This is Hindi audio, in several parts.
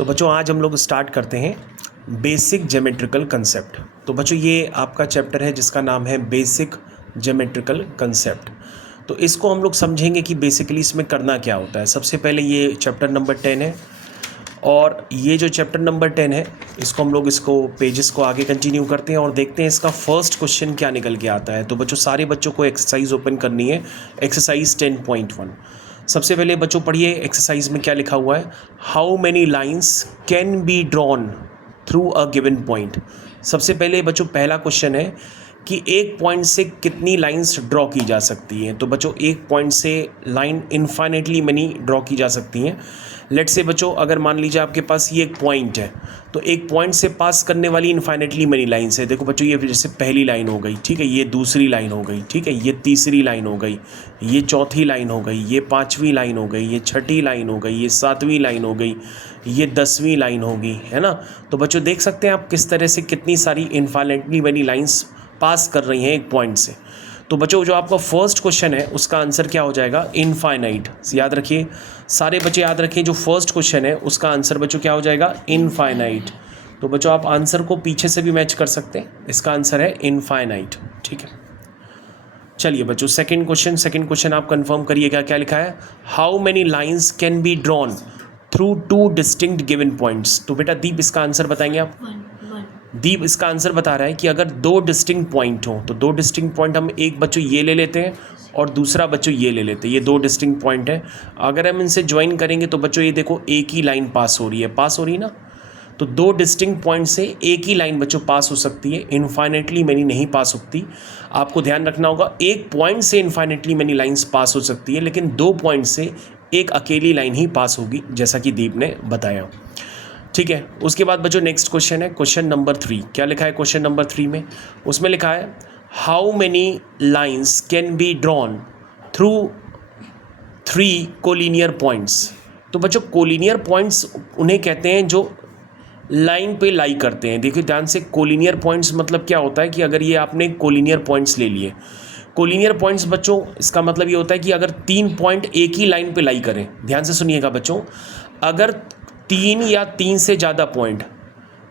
तो बच्चों आज हम लोग स्टार्ट करते हैं बेसिक ज्योमेट्रिकल कंसेप्ट। तो बच्चों ये आपका चैप्टर है जिसका नाम है बेसिक ज्योमेट्रिकल कंसेप्ट। तो इसको हम लोग समझेंगे कि बेसिकली इसमें करना क्या होता है। सबसे पहले ये चैप्टर नंबर 10 है और ये जो चैप्टर नंबर 10 है इसको हम लोग पेजेस को आगे कंटिन्यू करते हैं और देखते हैं इसका फर्स्ट क्वेश्चन क्या निकल के आता है। तो बच्चों सारे बच्चों को एक्सरसाइज ओपन करनी है, एक्सरसाइज 10.1। सबसे पहले बच्चों पढ़िए एक्सरसाइज में क्या लिखा हुआ है। How many lines can be drawn through a given point. सबसे पहले बच्चों पहला क्वेश्चन है कि एक पॉइंट से कितनी लाइंस ड्रॉ की जा सकती हैं। तो बच्चों एक पॉइंट से लाइन इनफाइनेटली मैनी ड्रॉ की जा सकती हैं। लेट से बच्चों अगर मान लीजिए आपके पास ये एक पॉइंट है तो एक पॉइंट से पास करने वाली इनफाइनेटली मैनी लाइंस है। देखो बच्चों ये जैसे पहली लाइन हो गई, ठीक है, ये दूसरी लाइन हो गई, ठीक है, ये तीसरी लाइन हो गई, ये चौथी लाइन हो गई, ये पाँचवीं लाइन हो गई, ये छठी लाइन हो गई, ये सातवीं लाइन हो गई, ये 10वीं लाइन होगी, है ना। तो बच्चों देख सकते हैं आप किस तरह से कितनी सारी इनफाइनेटली मैनी लाइंस पास कर रही हैं एक पॉइंट से। तो बच्चों जो आपका फर्स्ट क्वेश्चन है उसका आंसर क्या हो जाएगा, इनफाइनाइट। याद रखिए सारे बच्चे याद रखिए, जो फर्स्ट क्वेश्चन है उसका आंसर बच्चों क्या हो जाएगा, इनफाइनाइट। तो बच्चों आप आंसर को पीछे से भी मैच कर सकते हैं, इसका आंसर है इनफाइनाइट, ठीक है। चलिए बच्चों सेकंड क्वेश्चन आप कंफर्म करिएगा क्या लिखा है। How many lines can be drawn through two distinct given points. तो बेटा दीप इसका आंसर बताएंगे आप। दीप इसका आंसर बता रहा है कि अगर दो डिस्टिंक्ट पॉइंट हो तो दो डिस्टिंक्ट पॉइंट हम एक बच्चों ये ले लेते हैं और दूसरा बच्चों ये ले लेते हैं। ये दो डिस्टिंक्ट पॉइंट है, अगर हम इनसे ज्वाइन करेंगे तो बच्चों ये देखो एक ही लाइन पास हो रही है ना। तो दो डिस्टिंक्ट पॉइंट से एक ही लाइन बच्चों पास हो सकती है, इनफाइनेटली मैनी नहीं पास होती। आपको ध्यान रखना होगा एक पॉइंट से इनफाइनेटली मैनी लाइन्स पास हो सकती है, लेकिन दो पॉइंट से एक अकेली लाइन ही पास होगी, जैसा कि दीप ने बताया, ठीक है। उसके बाद बच्चों नेक्स्ट क्वेश्चन है क्वेश्चन नंबर 3। क्या लिखा है क्वेश्चन नंबर 3 में, उसमें लिखा है how many lines can be drawn through 3 collinear points. तो बच्चों कोलिनियर पॉइंट्स उन्हें कहते हैं जो लाइन पे लाई करते हैं। देखिए ध्यान से, कोलिनियर पॉइंट्स मतलब क्या होता है कि अगर ये आपने कोलिनियर पॉइंट्स ले लिए, कोलिनियर पॉइंट्स बच्चों इसका मतलब ये होता है कि अगर 3 पॉइंट एक ही लाइन पे लाई करें। ध्यान से सुनिएगा बच्चों, अगर 3 या 3 से ज़्यादा पॉइंट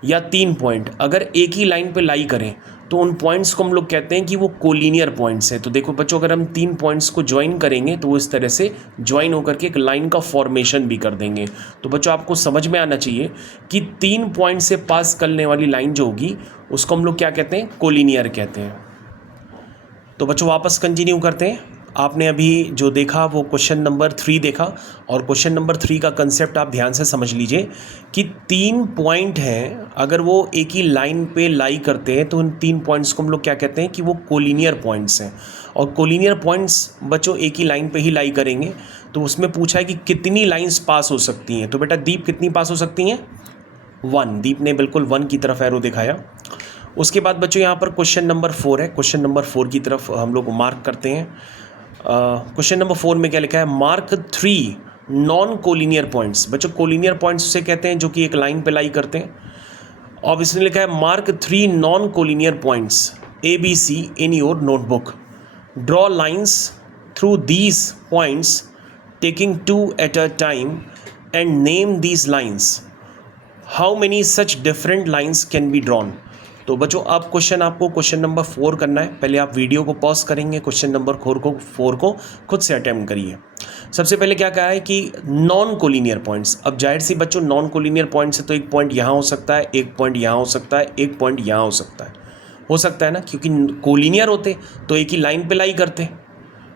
या 3 पॉइंट अगर एक ही लाइन पे लाई करें तो उन पॉइंट्स को हम लोग कहते हैं कि वो कोलिनियर पॉइंट्स हैं। तो देखो बच्चों अगर हम 3 पॉइंट्स को ज्वाइन करेंगे तो वो इस तरह से ज्वाइन होकर के एक लाइन का फॉर्मेशन भी कर देंगे। तो बच्चों आपको समझ में आना चाहिए कि 3 पॉइंट से पास करने वाली लाइन जो होगी उसको हम लोग क्या कहते हैं, कोलिनियर कहते हैं। तो बच्चों वापस कंटिन्यू करते हैं। आपने अभी जो देखा वो क्वेश्चन नंबर 3 देखा और क्वेश्चन नंबर 3 का कंसेप्ट आप ध्यान से समझ लीजिए कि 3 पॉइंट हैं, अगर वो एक ही लाइन पे लाई करते हैं तो उन 3 पॉइंट्स को हम लोग क्या कहते हैं कि वो कोलिनियर पॉइंट्स हैं। और कोलिनियर पॉइंट्स बच्चों एक ही लाइन पे ही लाई करेंगे। तो उसमें पूछा है कि कितनी लाइन्स पास हो सकती हैं। तो बेटा दीप कितनी पास हो सकती हैं, 1। दीप ने बिल्कुल 1 की तरफ एरो दिखाया। उसके बाद बच्चों यहाँ पर क्वेश्चन नंबर 4 है, क्वेश्चन नंबर 4 की तरफ हम लोग मार्क करते हैं। क्वेश्चन नंबर 4 में क्या लिखा है, मार्क 3 नॉन कोलिनियर पॉइंट्स। बच्चों कोलिनियर पॉइंट्स उसे कहते हैं जो कि एक लाइन पे लाई करते हैं। और इसमें लिखा है mark 3 non collinear points ABC in your notebook. Draw lines through these points taking 2 at a time and name these lines. How many such different lines can be drawn. तो बच्चों अब आपको क्वेश्चन नंबर 4 करना है। पहले आप वीडियो को पॉज करेंगे, क्वेश्चन नंबर 4 को खुद से अटेम्प्ट करिए। सबसे पहले क्या कहा है कि नॉन कोलिनियर पॉइंट्स। अब जाहिर सी बच्चों नॉन कोलिनियर पॉइंट से तो एक पॉइंट यहाँ हो सकता है, एक पॉइंट यहाँ हो सकता है, एक पॉइंट यहाँ हो सकता है ना, क्योंकि कोलिनियर होते तो एक ही लाइन पे लाई करते,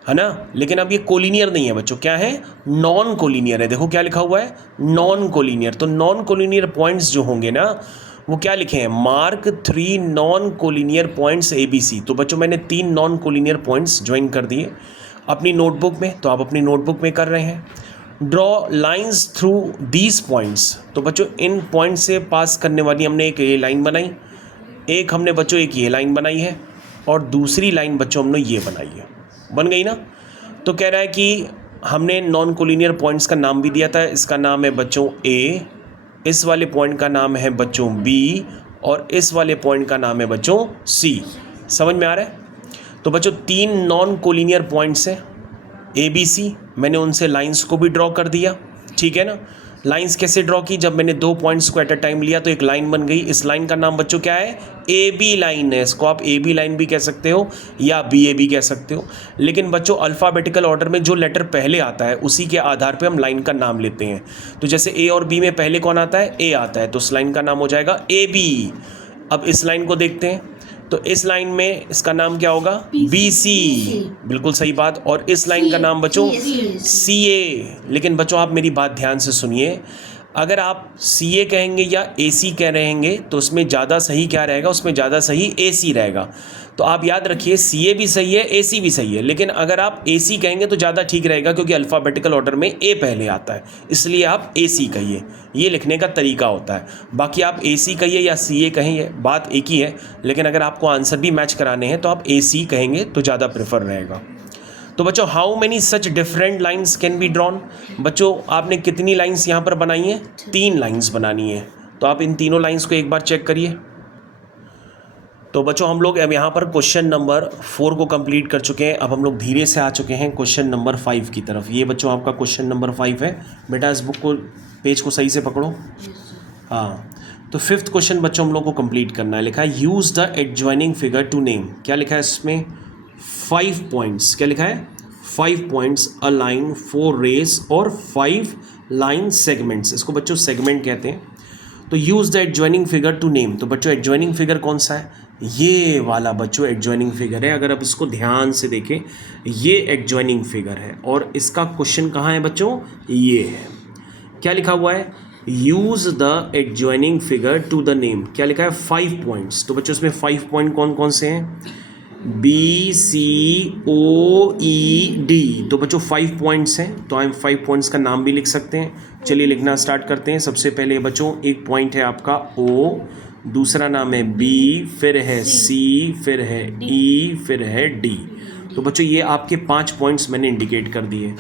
है ना। लेकिन अब ये कोलिनियर नहीं है बच्चों, क्या है, नॉन कोलिनियर है। देखो क्या लिखा हुआ है, नॉन कोलिनियर। तो नॉन कोलिनियर पॉइंट्स जो होंगे ना वो क्या लिखे हैं, mark 3 non collinear points ABC। तो बच्चों मैंने 3 नॉन कोलिनियर पॉइंट्स ज्वाइन कर दिए अपनी नोटबुक में। तो आप अपनी नोटबुक में कर रहे हैं। Draw lines through these points. तो बच्चों इन पॉइंट से पास करने वाली हमने एक ये लाइन बनाई, एक हमने बच्चों एक ये लाइन बनाई है और दूसरी लाइन बच्चों हमने ये बनाई है, बन गई ना। तो कह रहा है कि हमने नॉन कोलिनियर पॉइंट्स का नाम भी दिया था, इसका नाम है बच्चों A, इस वाले पॉइंट का नाम है बच्चों B और इस वाले पॉइंट का नाम है बच्चों C। समझ में आ रहा है। तो बच्चों 3 नॉन कोलिनियर पॉइंट्स हैं ABC, मैंने उनसे लाइंस को भी ड्रॉ कर दिया, ठीक है ना। लाइंस कैसे ड्रॉ की, जब मैंने 2 पॉइंट्स को एट अ टाइम लिया तो एक लाइन बन गई। इस लाइन का नाम बच्चों क्या है, ए बी लाइन है। इसको आप ए बी लाइन भी कह सकते हो या बी ए भी कह सकते हो। लेकिन बच्चों अल्फ़ाबेटिकल ऑर्डर में जो लेटर पहले आता है उसी के आधार पे हम लाइन का नाम लेते हैं। तो जैसे ए और बी में पहले कौन आता है, ए आता है, तो उस लाइन का नाम हो जाएगा ए बी। अब इस लाइन को देखते हैं, तो इस लाइन में इसका नाम क्या होगा, बी सी, बिल्कुल सही बात। और इस लाइन का नाम बच्चों सी ए। लेकिन बच्चों आप मेरी बात ध्यान से सुनिए, अगर आप सी ए कहेंगे या ए सी कह रहेंगे तो उसमें ज़्यादा सही क्या रहेगा, उसमें ज़्यादा सही ए सी रहेगा। तो आप याद रखिए सी ए भी सही है, ए सी भी सही है, लेकिन अगर आप ए सी कहेंगे तो ज़्यादा ठीक रहेगा क्योंकि अल्फ़ाबेटिकल ऑर्डर में ए पहले आता है, इसलिए आप ए सी कहिए। ये लिखने का तरीका होता है। बाकी आप ए सी कहिए या सी ए कहिए, बात एक ही है, लेकिन अगर आपको आंसर भी मैच कराने हैं तो आप ए सी कहेंगे तो ज़्यादा प्रेफर रहेगा। तो बच्चों how many such different lines can be drawn, बच्चों आपने कितनी लाइंस यहाँ पर बनाई हैं, 3 लाइंस बनानी है। तो आप इन तीनों लाइंस को एक बार चेक करिए। तो बच्चों हम लोग अब यहाँ पर क्वेश्चन नंबर 4 को कंप्लीट कर चुके हैं। अब हम लोग धीरे से आ चुके हैं क्वेश्चन नंबर 5 की तरफ। ये बच्चों आपका क्वेश्चन नंबर 5 है। बेटा इस बुक को, पेज को सही से पकड़ो। हाँ, तो 5th क्वेश्चन बच्चों हम लोग को कंप्लीट करना है। लिखा है use the adjoining figure to name. क्या लिखा है इसमें, 5 पॉइंट्स। क्या लिखा है, 5 पॉइंट्स, अ लाइन, 4 रेस और 5 लाइन सेगमेंट्स। इसको बच्चों सेगमेंट कहते हैं। तो use the adjoining figure to name. तो बच्चों एडजॉइनिंग फिगर कौन सा है, ये वाला बच्चों एडजॉइनिंग फिगर है। अगर आप इसको ध्यान से देखें, ये एडजॉइनिंग फिगर है और इसका क्वेश्चन कहाँ है बच्चों, ये है। क्या लिखा हुआ है, use the adjoining figure to the name. क्या लिखा है, 5 पॉइंट्स। तो बच्चों इसमें 5 पॉइंट कौन कौन से हैं, बी सी ओ ई डी। तो बच्चों 5 पॉइंट्स हैं, तो हम 5 पॉइंट्स का नाम भी लिख सकते हैं। चलिए लिखना स्टार्ट करते हैं। सबसे पहले बच्चों एक पॉइंट है आपका ओ, दूसरा नाम है बी, फिर है सी, फिर है ई, फिर है डी। तो बच्चों ये आपके 5 पॉइंट्स मैंने इंडिकेट कर दिए।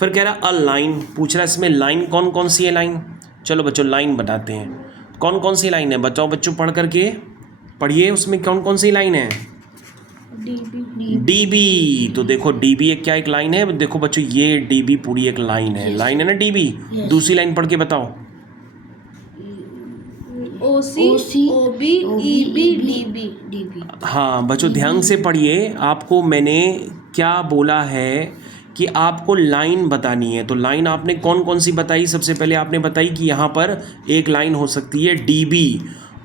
फिर कह रहा अ लाइन, पूछ रहा है इसमें लाइन कौन कौन सी है लाइन। चलो बच्चों लाइन बताते हैं, कौन कौन सी लाइन है बताओ बच्चों, पढ़ करके पढ़िए, उसमें कौन कौन सी लाइन है, डीबी। तो देखो डीबी एक क्या, एक लाइन है। देखो बच्चों ये डीबी पूरी एक लाइन है, लाइन है ना डीबी। दूसरी लाइन पढ़ के बताओ, ओसी, ओबी, ईबी, डीबी। हाँ बच्चों ध्यान से पढ़िए, आपको मैंने क्या बोला है कि आपको लाइन बतानी है। तो लाइन आपने कौन कौन सी बताई, सबसे पहले आपने बताई कि यहाँ पर एक लाइन हो सकती है डीबी,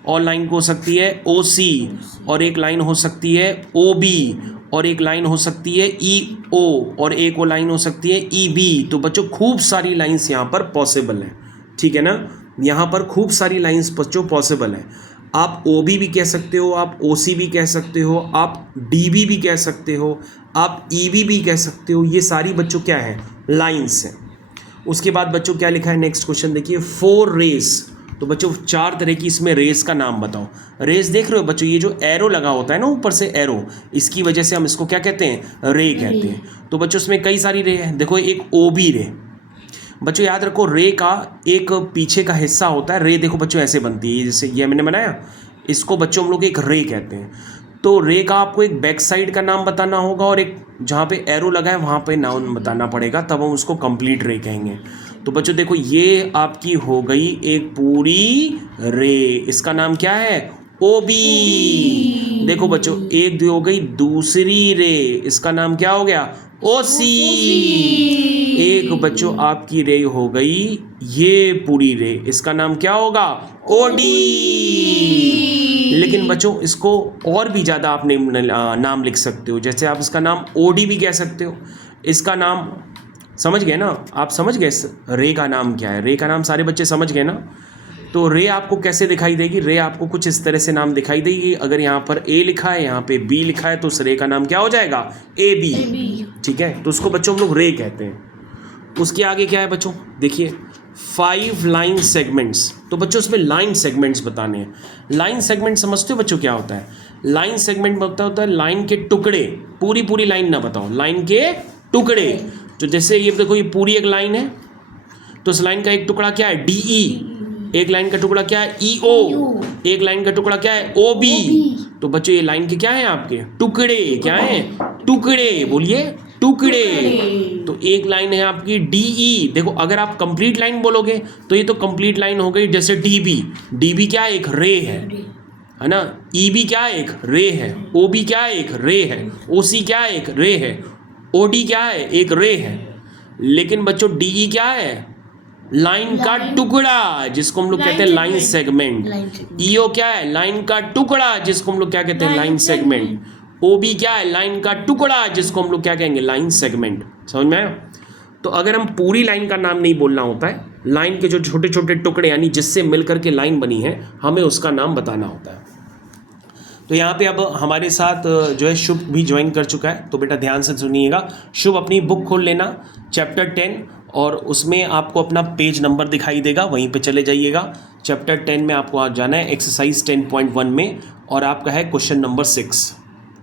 और लाइन हो सकती है ओसी, और एक लाइन हो सकती है ओबी, और एक लाइन हो सकती है ईओ, और एक वो लाइन हो सकती है ईबी। तो बच्चों खूब सारी लाइंस यहाँ पर पॉसिबल है, ठीक है ना। यहाँ पर खूब सारी लाइंस बच्चों पॉसिबल है। आप ओबी भी कह सकते हो, आप ओसी भी कह सकते हो, आप डीबी भी कह सकते हो, आप ईबी भी कह सकते हो। ये सारी बच्चों क्या है, लाइंस हैं। उसके बाद बच्चों क्या लिखा है, नेक्स्ट क्वेश्चन देखिए, 4 रेस। तो बच्चों 4 तरह की इसमें रेस का नाम बताओ। रेस देख रहे हो बच्चों, ये जो एरो लगा होता है ना ऊपर से एरो, इसकी वजह से हम इसको क्या कहते हैं, रे कहते हैं। तो बच्चों इसमें कई सारी रे है। देखो एक ओबी रे, बच्चों याद रखो रे का एक पीछे का हिस्सा होता है। रे देखो बच्चों ऐसे बनती है, जैसे ये मैंने बनाया, इसको बच्चों हम लोग एक रे कहते हैं। तो रे का आपको एक बैक साइड का नाम बताना होगा और एक जहाँ पे एरो लगा है वहाँ पे नाम बताना पड़ेगा, तब हम उसको कंप्लीट रे कहेंगे। तो बच्चों देखो ये आपकी हो गई एक पूरी रे, इसका नाम क्या है, ओबी। देखो बच्चों एक हो गई दूसरी रे, इसका नाम क्या हो गया, ओसी। एक बच्चों आपकी रे हो गई ये पूरी रे, इसका नाम क्या होगा, ओडी। लेकिन बच्चों इसको और भी ज़्यादा आप नाम लिख सकते हो, जैसे आप इसका नाम ओडी भी कह सकते हो। इसका नाम समझ गए ना, आप समझ गए रे का नाम क्या है, रे का नाम सारे बच्चे समझ गए ना। तो रे आपको कैसे दिखाई देगी, रे आपको कुछ इस तरह से नाम दिखाई देगी। अगर यहाँ पर ए लिखा है, यहाँ पे बी लिखा है, तो उस रे का नाम क्या हो जाएगा, ए बी, ठीक है। तो उसको बच्चों हम लोग रे कहते हैं। उसके आगे क्या है बच्चों, देखिए 5 लाइन सेगमेंट्स। तो बच्चों इसमें लाइन सेगमेंट्स बताने हैं। लाइन सेगमेंट समझते हो बच्चों क्या होता है, लाइन सेगमेंट होता है लाइन के टुकड़े, पूरी पूरी लाइन ना बताओ, लाइन के टुकड़े। तो जैसे ये देखो ये पूरी एक लाइन है, तो इस लाइन का एक टुकड़ा क्या है, डीई, एक लाइन का टुकड़ा क्या है, ईओ, एक लाइन का टुकड़ा क्या है, ओबी। तो बच्चों ये लाइन के क्या है, आपके टुकड़े, क्या है, टुकड़े, बोलिए टुकड़े। तो एक लाइन है आपकी DE। देखो अगर आप कंप्लीट लाइन बोलोगे तो ये तो कंप्लीट लाइन हो गई। जैसे DB क्या है? एक रे है ना। EB क्या है? एक रे है। OB क्या है? एक रे है। OC क्या है? एक रे है। OD क्या है? एक रे है। लेकिन बच्चों DE क्या है? लाइन का टुकड़ा, जिसको हम लोग कहते हैं लाइन सेगमेंट। EO क्या है? लाइन का टुकड़ा, जिसको हम लोग क्या कहते हैं? Line segment. OB क्या है? लाइन का टुकड़ा, जिसको हम लोग क्या कहेंगे? Line segment. समझ में आया? तो अगर हम पूरी लाइन का नाम नहीं बोलना होता है, लाइन के जो छोटे छोटे टुकड़े यानी जिससे मिलकर के लाइन बनी है, हमें उसका नाम बताना होता है। तो यहाँ पे अब हमारे साथ जो है शुभ भी ज्वाइन कर चुका है। तो बेटा ध्यान से सुनिएगा। शुभ अपनी बुक खोल लेना, चैप्टर 10, और उसमें आपको अपना पेज नंबर दिखाई देगा, वहीं पे चले जाइएगा। चैप्टर 10 में आपको आज जाना है एक्सरसाइज 10.1 में, और आपका है क्वेश्चन नंबर 6।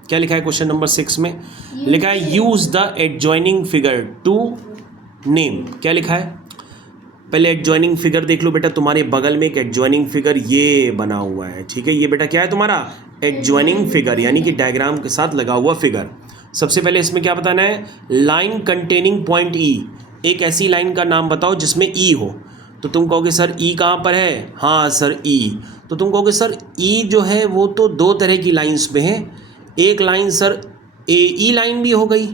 क्या लिखा है क्वेश्चन नंबर 6 में? लिखा है use the adjoining figure to name. क्या लिखा है? पहले एडजॉइनिंग फिगर देख लो बेटा। तुम्हारे बगल में एक एडजॉइनिंग फिगर ये बना हुआ है, ठीक है। ये बेटा क्या है तुम्हारा? एडजॉइनिंग फिगर, यानी कि डायग्राम के साथ लगा हुआ फिगर। सबसे पहले इसमें क्या बताना है? Line containing point E। एक ऐसी लाइन का नाम बताओ जिसमें E हो। तो तुम कहोगे सर E कहाँ पर है? हाँ सर E। तो तुम कहोगे सर E जो है वो तो दो तरह की लाइन्स में है। एक लाइन सर AE लाइन भी हो गई,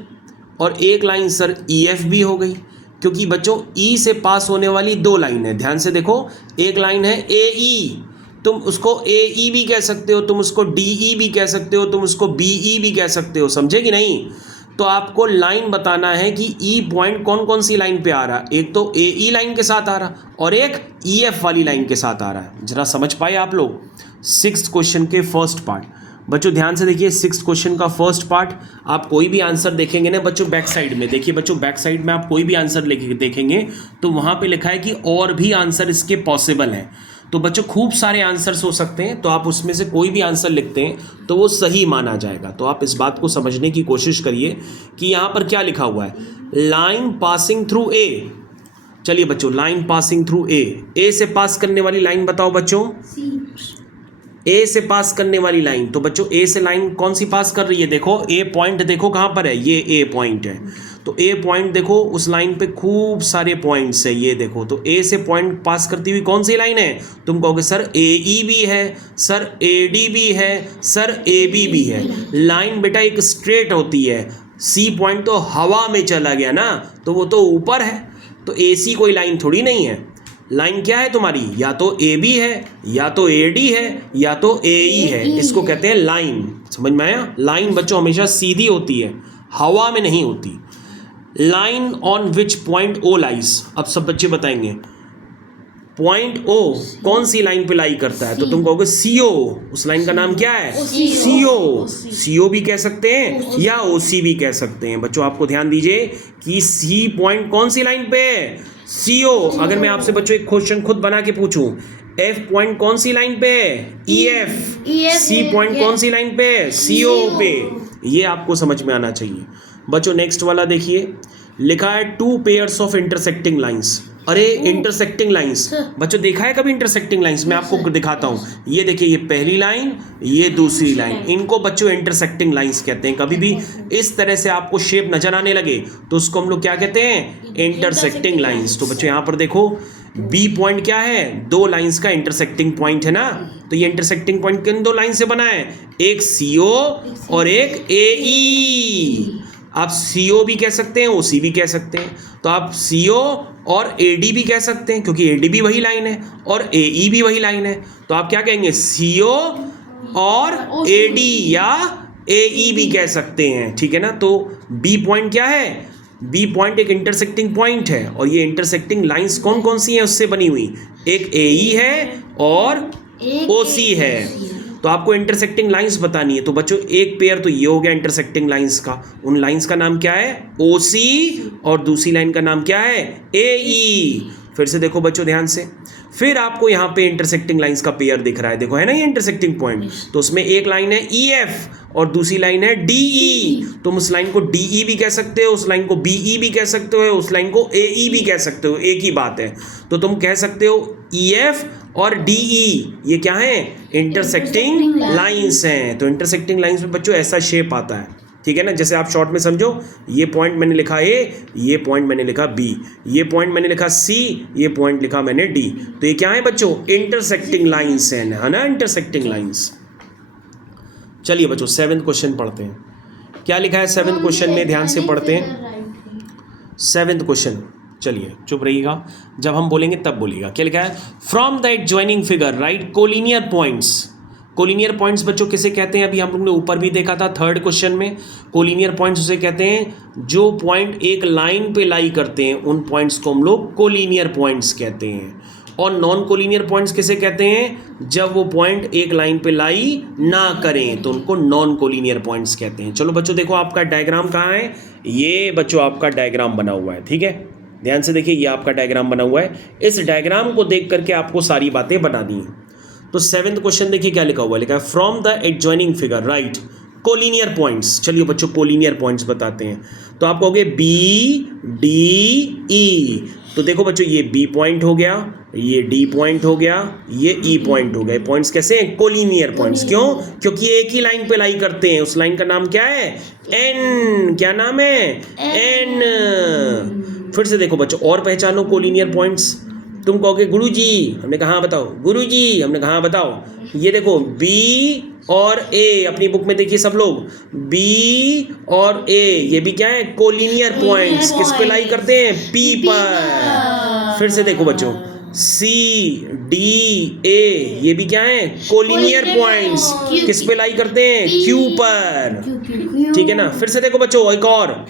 और एक लाइन सर EF भी हो गई। क्योंकि बच्चों E से पास होने वाली दो लाइन है, ध्यान से देखो। एक लाइन है AE, तुम उसको AE भी कह सकते हो, तुम उसको DE भी कह सकते हो, तुम उसको BE भी कह सकते हो, समझे कि नहीं? तो आपको लाइन बताना है कि E पॉइंट कौन कौन सी लाइन पे आ रहा है। एक तो AE लाइन के साथ आ रहा, और एक EF वाली लाइन के साथ आ रहा है। जरा समझ पाए आप लोग? 6th क्वेश्चन के फर्स्ट पार्ट। बच्चों ध्यान से देखिए, 6th क्वेश्चन का फर्स्ट पार्ट। आप कोई भी आंसर देखेंगे ना बच्चों, बैक साइड में देखिए बच्चों, बैक साइड में आप कोई भी आंसर देखेंगे तो वहाँ पे लिखा है कि और भी आंसर इसके पॉसिबल हैं। तो बच्चों खूब सारे आंसर्स हो सकते हैं, तो आप उसमें से कोई भी आंसर लिखते हैं तो वो सही माना जाएगा। तो आप इस बात को समझने की कोशिश करिए कि यहाँ पर क्या लिखा हुआ है। Line passing through A। चलिए बच्चों, लाइन पासिंग थ्रू A से पास करने वाली लाइन बताओ बच्चों। A से पास करने वाली लाइन। तो बच्चों A से लाइन कौन सी पास कर रही है? देखो A पॉइंट, देखो कहाँ पर है, ये A पॉइंट है। तो A पॉइंट देखो, उस लाइन पे खूब सारे पॉइंट्स है, ये देखो। तो A से पॉइंट पास करती हुई कौन सी लाइन है? तुम कहोगे सर AE भी है, सर AD भी है, सर AB भी है। लाइन बेटा एक स्ट्रेट होती है। C पॉइंट तो हवा में चला गया ना, तो वो तो ऊपर है। तो AC कोई लाइन थोड़ी नहीं है। लाइन क्या है तुम्हारी? या तो AB है, या तो AD है, या तो AE है। इसको कहते हैं लाइन। समझ में आया? लाइन बच्चों हमेशा सीधी होती है, हवा में नहीं होती। Line on which point O lies. अब सब बच्चे बताएंगे पॉइंट O कौन सी लाइन पे लाई करता है। तो तुम कहोगे CO। उस लाइन का नाम क्या है? CO भी कह सकते हैं या OC भी कह सकते हैं। बच्चों आपको ध्यान दीजिए कि C पॉइंट कौन सी लाइन पे है? CO। अगर मैं आपसे बच्चों एक क्वेश्चन खुद बना के पूछूं, F पॉइंट कौन सी लाइन पे है? EF। C पॉइंट कौन सी लाइन पे है? CO पे। ये आपको समझ में आना चाहिए। बच्चों नेक्स्ट वाला देखिए, लिखा है 2 पेयर्स ऑफ इंटरसेक्टिंग लाइंस। अरे इंटरसेक्टिंग लाइंस, बच्चों देखा है कभी इंटरसेक्टिंग लाइंस? मैं आपको दिखाता हूँ। ये देखिए, ये पहली लाइन, ये दूसरी लाइन, इनको बच्चों इंटरसेक्टिंग लाइंस कहते हैं। कभी भी इस तरह से आपको शेप नजर आने लगे तो उसको हम लोग क्या कहते हैं? Intersecting lines. तो बच्चों यहाँ पर देखो, B पॉइंट क्या है? दो लाइंस का इंटरसेक्टिंग पॉइंट है ना। तो ये इंटरसेक्टिंग पॉइंट किन दो लाइन से बना है? एक CO और एक AE। आप CO भी कह सकते हैं, OC भी कह सकते हैं। तो आप CO और AD भी कह सकते हैं, क्योंकि AD भी वही लाइन है और AE भी वही लाइन है। तो आप क्या कहेंगे? CO और AD या AE भी कह सकते हैं, ठीक है ना। तो B पॉइंट क्या है? B पॉइंट एक इंटरसेक्टिंग पॉइंट है, और ये इंटरसेक्टिंग लाइंस कौन कौन सी हैं उससे बनी हुई? एक AE है और OC है। तो आपको इंटरसेक्टिंग लाइंस बतानी है। तो बच्चों एक पेयर तो ये हो गया इंटरसेक्टिंग लाइंस का। उन लाइंस का नाम क्या है? OC, और दूसरी लाइन का नाम क्या है? AE। फिर से देखो बच्चों ध्यान से, फिर आपको यहाँ पे इंटरसेक्टिंग लाइंस का पेयर दिख रहा है, देखो है ना ये इंटरसेक्टिंग पॉइंट। तो उसमें एक लाइन है EF और दूसरी लाइन है DE। तुम उस लाइन को DE भी कह सकते हो, उस लाइन को BE भी कह सकते हो, उस लाइन को AE भी कह सकते हो, एक ही बात है। तो तुम कह सकते हो EF और DE ये क्या है? इंटरसेक्टिंग लाइंस हैं। तो इंटरसेक्टिंग लाइंस में बच्चों ऐसा शेप आता है। ठीक है ना। जैसे आप शॉर्ट में समझो, ये पॉइंट मैंने लिखा ए, ये पॉइंट मैंने लिखा बी, ये पॉइंट मैंने लिखा सी, ये पॉइंट लिखा मैंने डी। तो ये क्या है बच्चों? इंटरसेक्टिंग लाइंस है ना, इंटरसेक्टिंग लाइंस। चलिए बच्चों 7th क्वेश्चन पढ़ते हैं। क्या लिखा है 7th क्वेश्चन में, ध्यान से पढ़ते हैं 7th क्वेश्चन। चलिए चुप रहिएगा, जब हम बोलेंगे तब बोलिएगा। क्या लिखा है? From the adjoining figure right collinear points. Collinear points बच्चों किसे कहते हैं? अभी हम लोग ने ऊपर भी देखा था 3rd क्वेश्चन में। कोलिनियर पॉइंट्स उसे कहते हैं जो पॉइंट एक लाइन पे लाई करते हैं, उन पॉइंट्स को हम लोग कोलिनियर पॉइंट्स कहते हैं। और नॉन कोलिनियर पॉइंट्स किसे कहते हैं? जब वो पॉइंट एक लाइन पे लाई ना करें तो उनको नॉन कोलिनियर पॉइंट्स कहते हैं। चलो बच्चों देखो आपका डायग्राम कहाँ है? ये बच्चों आपका डायग्राम बना हुआ है, ठीक है। ध्यान से देखिए, ये आपका डायग्राम बना हुआ है। इस डायग्राम को देख करके आपको सारी बातें बता दी हैं। तो 7th क्वेश्चन देखिए क्या लिखा हुआ है। लिखा है from the adjoining figure right collinear points. चलिए बच्चों कोलिनियर पॉइंट्स बताते हैं। तो आप कहोगे बी डी ई। तो देखो बच्चों ये बी पॉइंट हो गया, ये डी पॉइंट हो गया, ये ई पॉइंट हो गया। पॉइंट्स कैसे हैं? Collinear points. क्यों? क्योंकि एक ही लाइन पे लाई करते हैं। उस लाइन का नाम क्या है? एन। क्या नाम है? एन। फिर से देखो बच्चों और पहचानो कोलिनियर पॉइंट्स। तुम कहोगे गुरुजी, हमने कहा हाँ बताओ। गुरुजी, हमने कहा हाँ बताओ। ये देखो बी और ए, अपनी बुक में देखिए सब लोग, बी और ए ये भी क्या है? Collinear points. किस पे लाई करते हैं? पी पर। फिर से देखो बच्चों सी डी ए ये भी क्या है? Collinear points. किस पे लाई करते हैं? क्यू पर, ठीक है ना। फिर से देखो बच्चों एक और,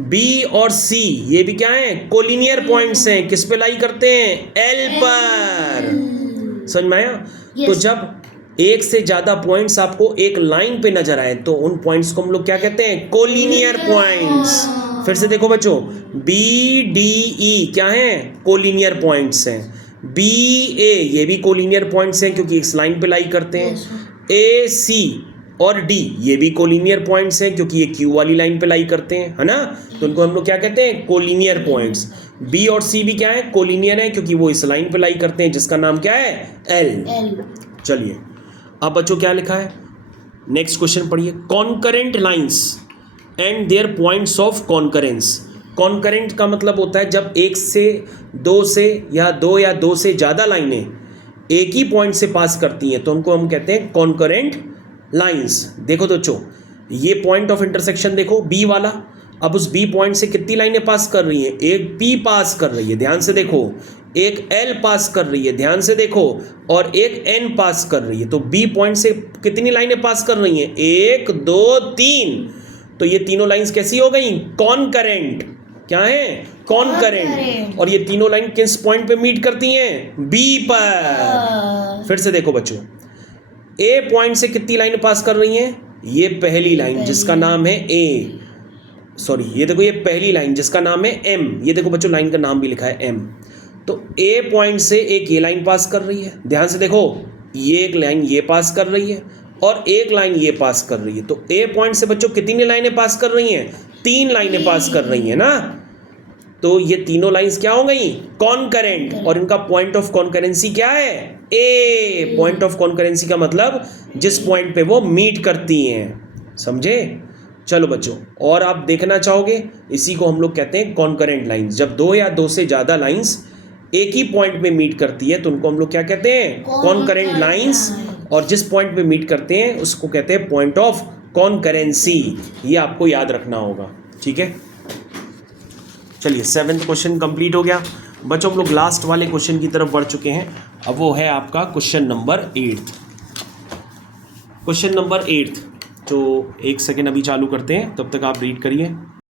बी और सी ये भी क्या है? कोलिनियर पॉइंट्स हैं। किस पे लाई करते हैं? एल पर। समझ में आया? तो जब एक से ज्यादा पॉइंट्स आपको एक लाइन पे नजर आए तो उन पॉइंट्स को हम लोग क्या कहते हैं? Collinear points. फिर से देखो बच्चों बी डी ई क्या है? कोलिनियर पॉइंट्स हैं। बी ए ये भी कोलिनियर पॉइंट्स हैं क्योंकि इस लाइन पे लाई करते हैं। ए सी और डी ये भी कोलिनियर पॉइंट्स हैं क्योंकि ये क्यू वाली लाइन पे लाई करते हैं, है ना। तो उनको हम लोग क्या कहते हैं? Collinear points. बी और सी भी क्या है? कोलिनियर है क्योंकि वो इस लाइन पे लाई करते हैं जिसका नाम क्या है? एल। चलिए अब बच्चों क्या लिखा है? नेक्स्ट क्वेश्चन पढ़िए। Concurrent lines and there points of concurrence. Concurrent का मतलब होता है जब एक से दो या दो से ज़्यादा लाइनें एक ही पॉइंट से पास करती हैं तो उनको हम कहते हैं कॉन्करेंट लाइंस। देखो बच्चों ये पॉइंट ऑफ इंटरसेक्शन देखो बी वाला। अब उस बी पॉइंट से कितनी लाइनें पास कर रही हैं? एक पी पास कर रही है, ध्यान से देखो। एक एल पास कर रही है, ध्यान से देखो। और एक एन पास कर रही है। तो बी पॉइंट से कितनी लाइनें पास कर रही हैं? 1 2 3। तो ये तीनों लाइंस कैसी हो गई? कॉन्करेंट। क्या है? कॉन्करेंट। और ये तीनों लाइन किस पॉइंट पे मीट करती हैं? बी पर। फिर से देखो बच्चों ए पॉइंट से कितनी लाइन पास कर रही हैं? ये पहली लाइन जिसका नाम है ए, सॉरी ये देखो ये पहली लाइन जिसका नाम है एम। ये देखो बच्चों लाइन का नाम भी लिखा है एम। तो ए पॉइंट से एक ये लाइन पास कर रही है, ध्यान से देखो। ये एक लाइन ये पास कर रही है और एक लाइन ये पास कर रही है। तो ए पॉइंट से बच्चों कितनी लाइनें पास कर रही हैं? 3 लाइनें पास कर रही हैं ना। तो ये तीनों लाइंस क्या हो गई? कॉन्करेंट। और इनका पॉइंट ऑफ कॉन्करेंसी क्या है? ए। पॉइंट ऑफ कॉन्करेंसी का मतलब जिस पॉइंट पे वो मीट करती हैं, समझे। चलो बच्चों और आप देखना चाहोगे, इसी को हम लोग कहते हैं कॉन्करेंट लाइंस। जब 2 या 2 से ज़्यादा लाइंस एक ही पॉइंट पे मीट करती है तो उनको हम लोग क्या कहते हैं? Concurrent lines. और जिस पॉइंट पे मीट करते हैं उसको कहते हैं पॉइंट ऑफ कॉन्करेंसी। ये आपको याद रखना होगा, ठीक है। चलिए 7th क्वेश्चन कंप्लीट हो गया बच्चों। हम लोग लास्ट वाले क्वेश्चन की तरफ बढ़ चुके हैं। अब वो है आपका क्वेश्चन नंबर 8। क्वेश्चन नंबर 8 तो एक सेकेंड अभी चालू करते हैं, तब तक आप रीड करिए।